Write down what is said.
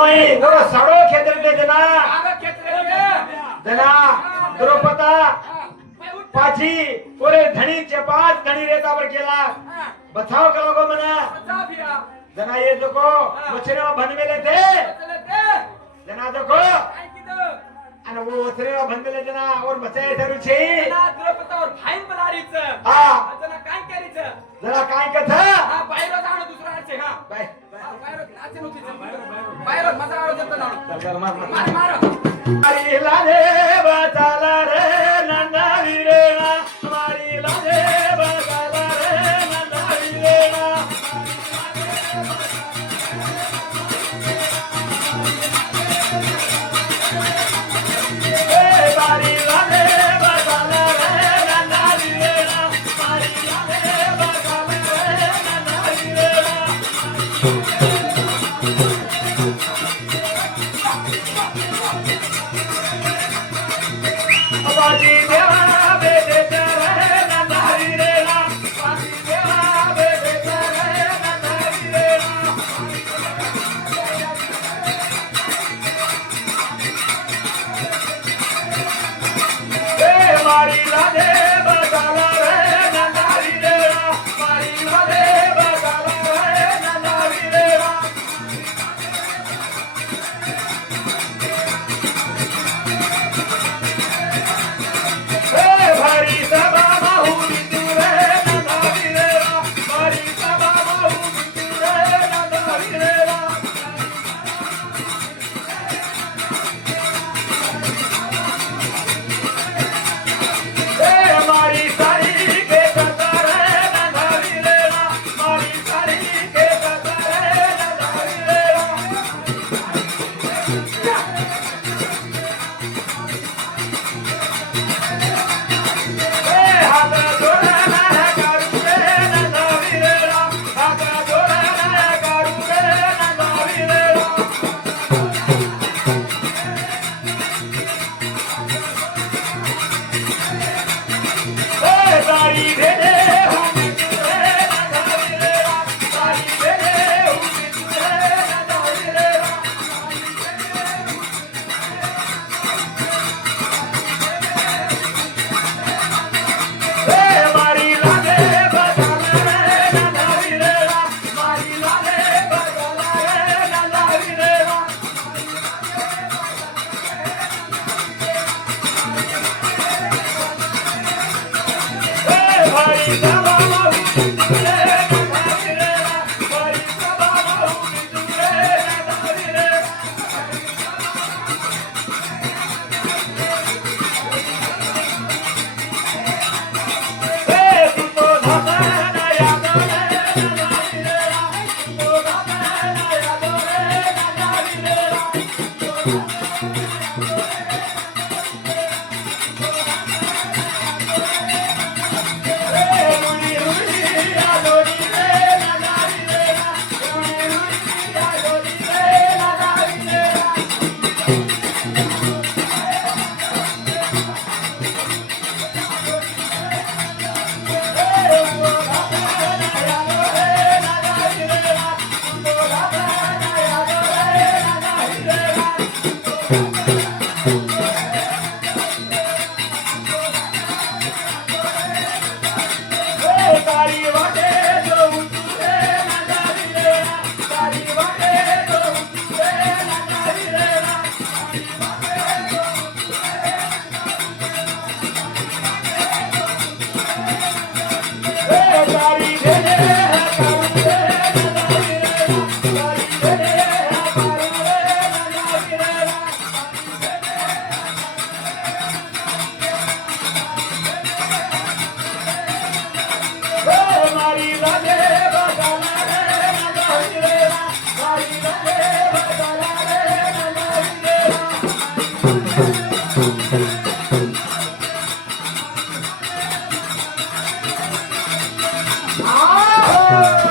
Shadow क्षेत्र जना द्रौपदा पाची ओरे धणी चे पाच धणी रेतावर केला बचाव करो गो मना जना ये देखो मछरे में बनवेले थे जना देखो અને वो ઓથરેવા બંધલે જના ઓર બચાય ધરું છે જના દ્રૌપદી ઓર ફાઈન બલારી છે હા જના કાઈ કરી છે જરા કાઈ કથા હા બાયરો જાણો દુસરા છે હા બાય બાયરો નાચે નથી બાયરો મજા આવે જતો જાણો ચાલ માર મારો મારી લાલે બચાલા રે નંદા વીરેણા મારી લાલે બચાલા રે નંદા વીરેણા Ah!